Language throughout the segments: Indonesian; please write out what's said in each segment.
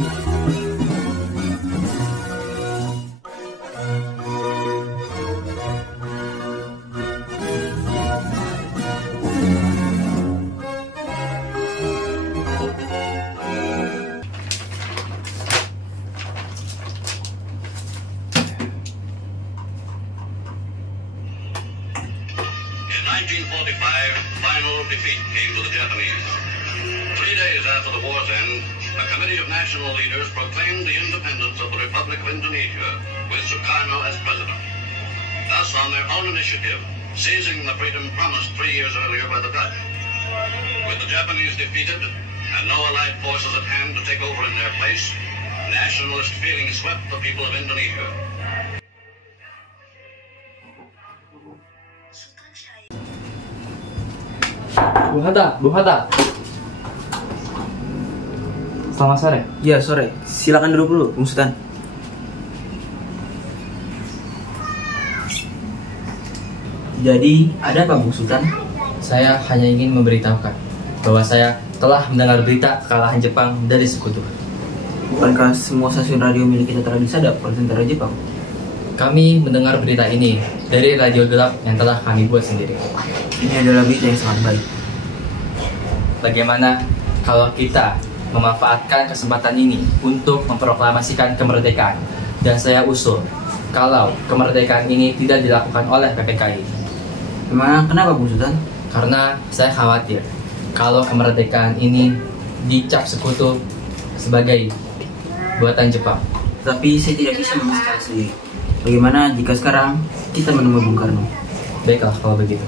In 1945, final defeat came to the Japanese. 3 days after the war's end, a committee of national leaders proclaimed the independence of the Republic of Indonesia, with Sukarno as president. Thus, on their own initiative, seizing the freedom promised 3 years earlier by the Dutch. With the Japanese defeated, and no allied forces at hand to take over in their place, nationalist feeling swept the people of Indonesia. Bung Hatta. Selamat sore. Ya, sore. Silakan duduk dulu, Bung Sultan. Jadi, ada apa, Bung Sultan? Saya hanya ingin memberitahukan bahwa saya telah mendengar berita kekalahan Jepang dari sekutu. Bukankah semua stasiun radio milik kita telah disadap oleh tentara Jepang? Kami mendengar berita ini dari radio gelap yang telah kami buat sendiri. Ini adalah berita yang sangat baik. Bagaimana kalau kita memanfaatkan kesempatan ini untuk memproklamasikan kemerdekaan? Dan saya usul kalau kemerdekaan ini tidak dilakukan oleh PPKI. Emang kenapa, Bung Sultan? Karena saya khawatir kalau kemerdekaan ini dicap sekutu sebagai buatan Jepang. Tapi saya tidak bisa memaksakan sendiri. Bagaimana jika sekarang kita menemui Bung Karno? Baiklah kalau begitu.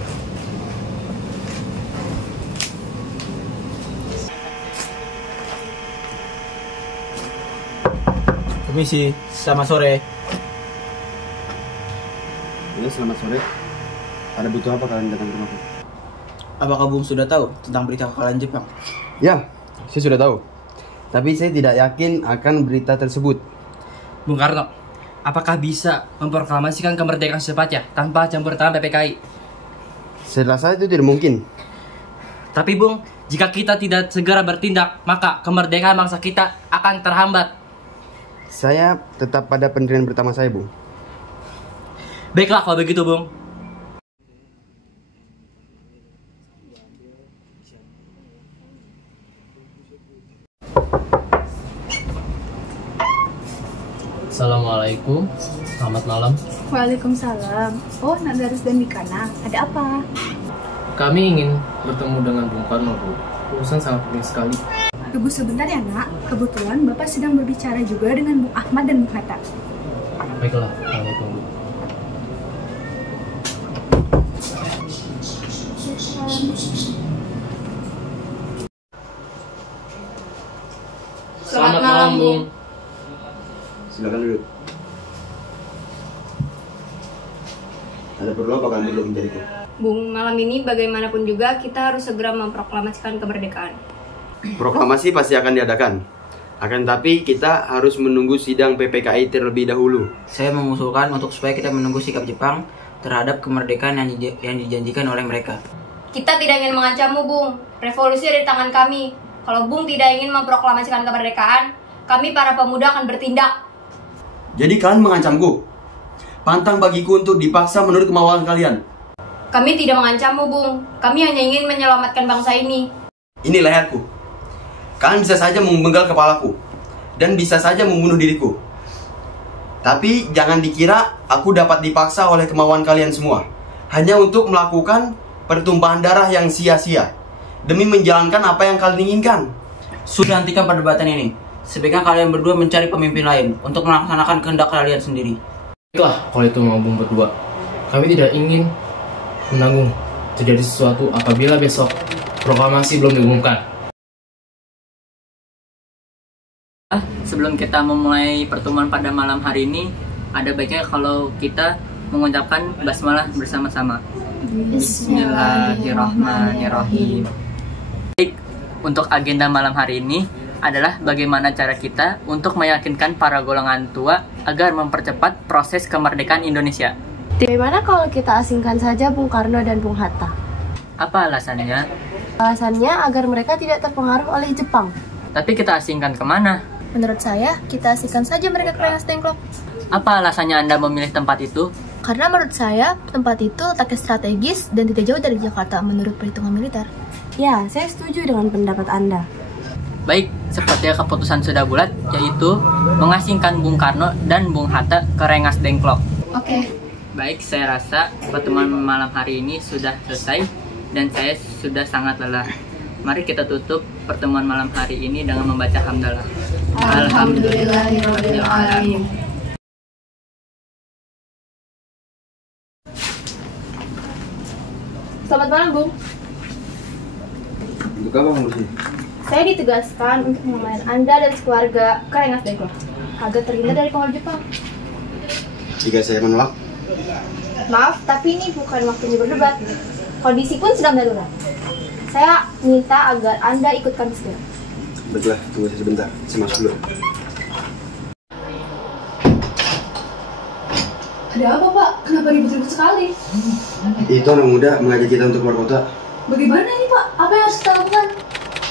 Permisi, selamat sore. Ya, selamat sore. Ada butuh apa kalian datang ke rumahku? Apakah Bung sudah tahu tentang berita kekalahan Jepang? Ya, saya sudah tahu. Tapi saya tidak yakin akan berita tersebut. Bung Karno, apakah bisa memproklamasikan kemerdekaan secepatnya tanpa campur tangan PPKI? Saya rasa itu tidak mungkin. Tapi Bung, jika kita tidak segera bertindak, maka kemerdekaan bangsa kita akan terhambat. Saya tetap pada pendirian pertama saya, Bung. Baiklah kalau begitu, Bung. Assalamualaikum, selamat malam. Waalaikumsalam. Oh, Nadarus dan Mikana, ada apa? Kami ingin bertemu dengan Bung Karno, Bu. Urusan sangat penting sekali. Tunggu sebentar ya, Nak. Kebetulan Bapak sedang berbicara juga dengan Bung Ahmad dan Bung Hatta. Baiklah, kami tunggu. Selamat malam, Bung. Silakan duduk. Ada perlu apa kalian berdua mencariku? Bung, malam ini bagaimanapun juga kita harus segera memproklamasikan kemerdekaan. Proklamasi pasti akan diadakan. Akan tapi kita harus menunggu sidang PPKI terlebih dahulu. Saya mengusulkan untuk supaya kita menunggu sikap Jepang terhadap kemerdekaan yang dijanjikan oleh mereka. Kita tidak ingin mengancammu, Bung. Revolusi ada di tangan kami. Kalau Bung tidak ingin memproklamasikan kemerdekaan, kami para pemuda akan bertindak. Jadi kalian mengancamku? Pantang bagiku untuk dipaksa menurut kemauan kalian. Kami tidak mengancammu, Bung. Kami hanya ingin menyelamatkan bangsa ini. Ini leherku. Kalian bisa saja memenggal kepalaku dan bisa saja membunuh diriku. Tapi jangan dikira aku dapat dipaksa oleh kemauan kalian semua. Hanya untuk melakukan pertumpahan darah yang sia-sia demi menjalankan apa yang kalian inginkan. Sudah, hentikan perdebatan ini. Sebaiknya kalian berdua mencari pemimpin lain untuk melaksanakan kehendak kalian sendiri. Baiklah, kalau itu mau Bung berdua. Kami tidak ingin menanggung terjadi sesuatu apabila besok proklamasi belum diumumkan. Sebelum kita memulai pertemuan pada malam hari ini, ada baiknya kalau kita mengucapkan basmalah bersama-sama. Bismillahirrahmanirrahim. Baik, untuk agenda malam hari ini adalah bagaimana cara kita untuk meyakinkan para golongan tua agar mempercepat proses kemerdekaan Indonesia. Bagaimana kalau kita asingkan saja Bung Karno dan Bung Hatta? Apa alasannya? Alasannya agar mereka tidak terpengaruh oleh Jepang. Tapi kita asingkan kemana? Menurut saya, kita asingkan saja mereka ke Rengas Dengklok. Apa alasannya Anda memilih tempat itu? Karena menurut saya, tempat itu letaknya strategis dan tidak jauh dari Jakarta menurut perhitungan militer. Ya, saya setuju dengan pendapat Anda. Baik, sepertinya keputusan sudah bulat, yaitu mengasingkan Bung Karno dan Bung Hatta ke Rengas Dengklok. Oke. Baik, saya rasa pertemuan malam hari ini sudah selesai dan saya sudah sangat lelah. Mari kita tutup pertemuan malam hari ini dengan membaca hamdalah. Alhamdulillahirabbil alamin. Selamat malam, Bung. Untuk apa kamu disini? Saya ditugaskan untuk melayani Anda dan keluarga ke Rengas Dengklok agar terhindar dari pengaruh Jepang. Jika saya menolak, Maaf, tapi ini bukan waktunya berdebat. Kondisi pun sedang darurat. Saya minta agar Anda ikut kami segera. baiklah, tunggu saya sebentar. Saya masuk dulu. Ada apa, Pak? Kenapa ribut-ribut sekali? Itu anak muda mengajak kita untuk keluar kota. Bagaimana ini, Pak? Apa yang harus kita lakukan?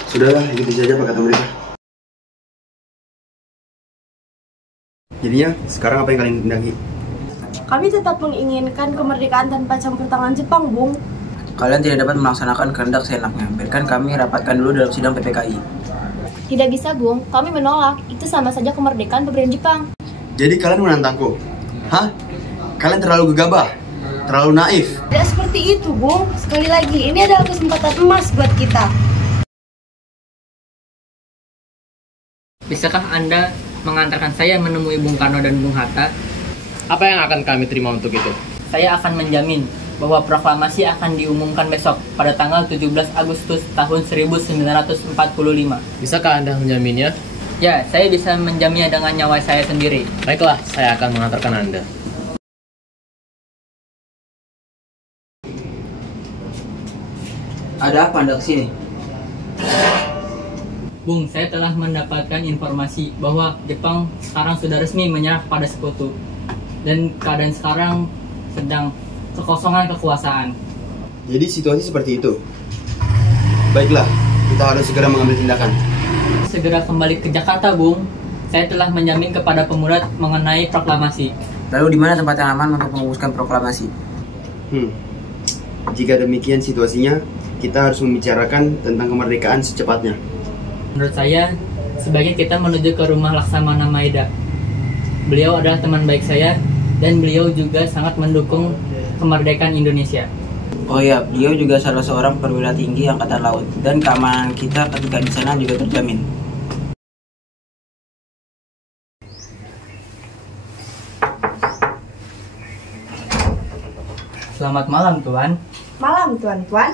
Sudahlah, ikuti saja apa kata mereka. Jadinya, sekarang apa yang kalian hendaki? Kami tetap menginginkan kemerdekaan tanpa campur tangan Jepang, Bung. Kalian tidak dapat melaksanakan kehendak seenaknya. Biarkan kami rapatkan dulu dalam sidang PPKI. Tidak bisa, Bung. Kami menolak. Itu sama saja kemerdekaan pemberian Jepang. Jadi kalian menantangku? Hah? Kalian terlalu gegabah, terlalu naif. Tidak seperti itu, Bung. Sekali lagi, ini adalah kesempatan emas buat kita. Bisakah Anda mengantarkan saya menemui Bung Karno dan Bung Hatta? Apa yang akan kami terima untuk itu? Saya akan menjamin bahwa proklamasi akan diumumkan besok pada tanggal 17 Agustus tahun 1945. Bisakah Anda menjaminnya? Ya, saya bisa menjaminnya dengan nyawa saya sendiri. Baiklah, saya akan mengantarkan Anda. Ada apa Anda kesini? Bung, saya telah mendapatkan informasi bahwa Jepang sekarang sudah resmi menyerah pada sekutu. Dan keadaan sekarang sedang kekosongan kekuasaan. Jadi situasi seperti itu. Baiklah, kita harus segera mengambil tindakan. Segera kembali ke Jakarta, Bung. Saya telah menjamin kepada pemuda mengenai proklamasi. Lalu di mana tempat yang aman untuk menguruskan proklamasi? Jika demikian situasinya, kita harus membicarakan tentang kemerdekaan secepatnya. Menurut saya, sebaiknya kita menuju ke rumah Laksamana Maeda. Beliau adalah teman baik saya, dan beliau juga sangat mendukung kemerdekaan Indonesia. Oh iya, beliau juga salah seorang perwira tinggi Angkatan Laut, dan keamanan kita ketika di sana juga terjamin. Selamat malam, Tuan. Malam, Tuan-Tuan.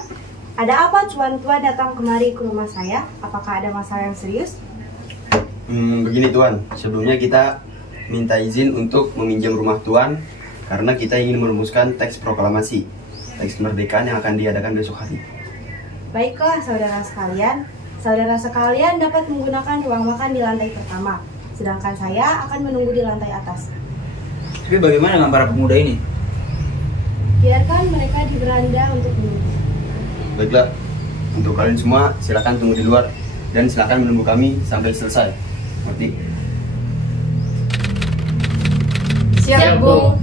Ada apa Tuan-Tuan datang kemari ke rumah saya? Apakah ada masalah yang serius? Begini Tuan, sebelumnya kita minta izin untuk meminjam rumah Tuan karena kita ingin merumuskan teks proklamasi, teks kemerdekaan yang akan diadakan besok hari. Baiklah, saudara sekalian. Saudara sekalian dapat menggunakan ruang makan di lantai pertama, sedangkan saya akan menunggu di lantai atas. Tapi bagaimana dengan para pemuda ini? Biarkan mereka di beranda untuk menunggu. Baiklah, untuk kalian semua silakan tunggu di luar dan silakan menunggu kami sampai selesai. Ngerti? Siap, Bung.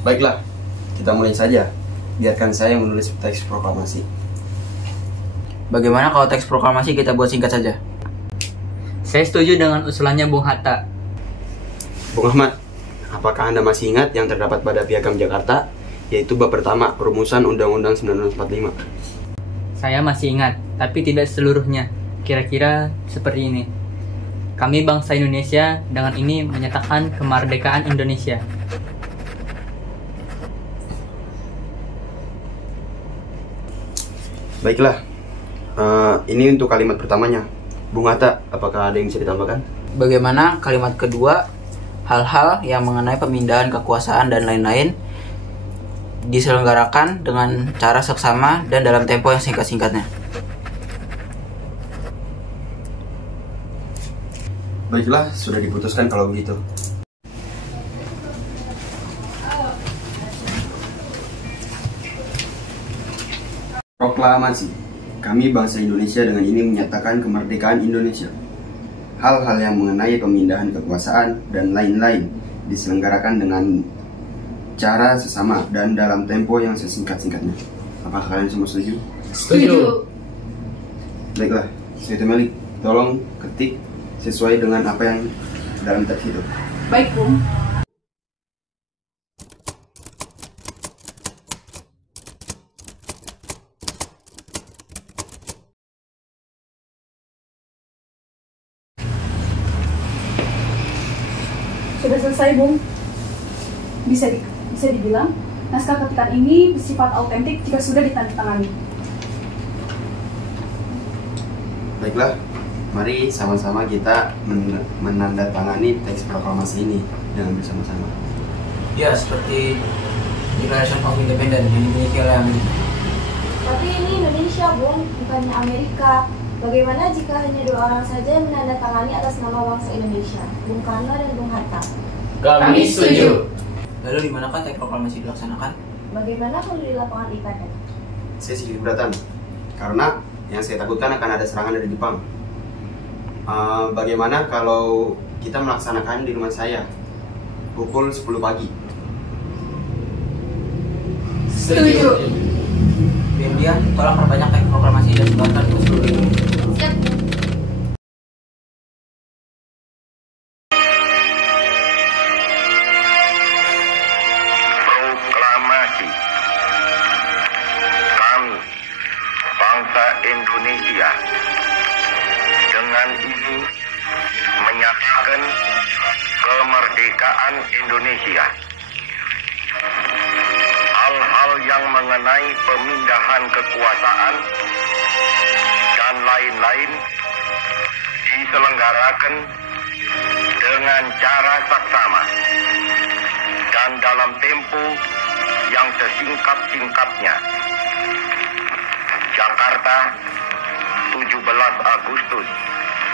Baiklah, kita mulai saja. Biarkan saya menulis teks proklamasi. Bagaimana kalau teks proklamasi kita buat singkat saja? Saya setuju dengan usulannya Bung Hatta. Bung Ahmad, apakah Anda masih ingat yang terdapat pada Piagam Jakarta, yaitu bab pertama perumusan Undang-Undang 1945? Saya masih ingat, tapi tidak seluruhnya. Kira-kira seperti ini. Kami bangsa Indonesia dengan ini menyatakan kemerdekaan Indonesia. Baiklah, ini untuk kalimat pertamanya. Bung Hatta, apakah ada yang bisa ditambahkan? Bagaimana kalimat kedua, hal-hal yang mengenai pemindahan kekuasaan dan lain-lain diselenggarakan dengan cara seksama dan dalam tempo yang singkat-singkatnya. Baiklah, sudah diputuskan kalau begitu. Proklamasi. Kami bangsa Indonesia dengan ini menyatakan kemerdekaan Indonesia. Hal-hal yang mengenai pemindahan kekuasaan dan lain-lain diselenggarakan dengan cara sesama dan dalam tempo yang sesingkat-singkatnya. Apakah kalian semua setuju? Setuju. Baiklah, Siti Melik, tolong ketik sesuai dengan apa yang dalam teks itu. Baik, Bung. Sudah selesai, Bung. Bisa dibilang, naskah ketikan ini bersifat autentik jika sudah ditandatangani. Baiklah, mari sama-sama kita menandatangani teks proklamasi ini dengan bersama-sama. Ya, seperti Declaration of Independence yang dimiliki oleh Amerika. Tapi ini Indonesia, Bung, bukannya Amerika. Bagaimana jika hanya 2 orang saja yang menandatangani atas nama bangsa Indonesia, Bung Karno dan Bung Hatta? Kami setuju. Lalu di manakah teks proklamasi dilaksanakan? Bagaimana kalau di lapangan ibadah? Saya sedikit keberatan, karena yang saya takutkan akan ada serangan dari Jepang. Bagaimana kalau kita melaksanakan di rumah saya pukul 10 pagi? Setuju. Dia, tolong perbanyak teks proklamasi dan sebarkan ke seluruh Indonesia. Siap. Proklamasi. Kami, bangsa Indonesia, dengan ini menyatakan kemerdekaan Indonesia. Hal-hal yang mengenai pemindahan kekuasaan dan lain-lain diselenggarakan dengan cara saksama dan dalam tempo yang sesingkat-singkatnya. Jakarta, 17 Agustus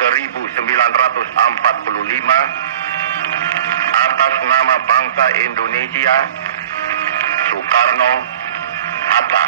1945, atas nama bangsa Indonesia, Soekarno, Hatta.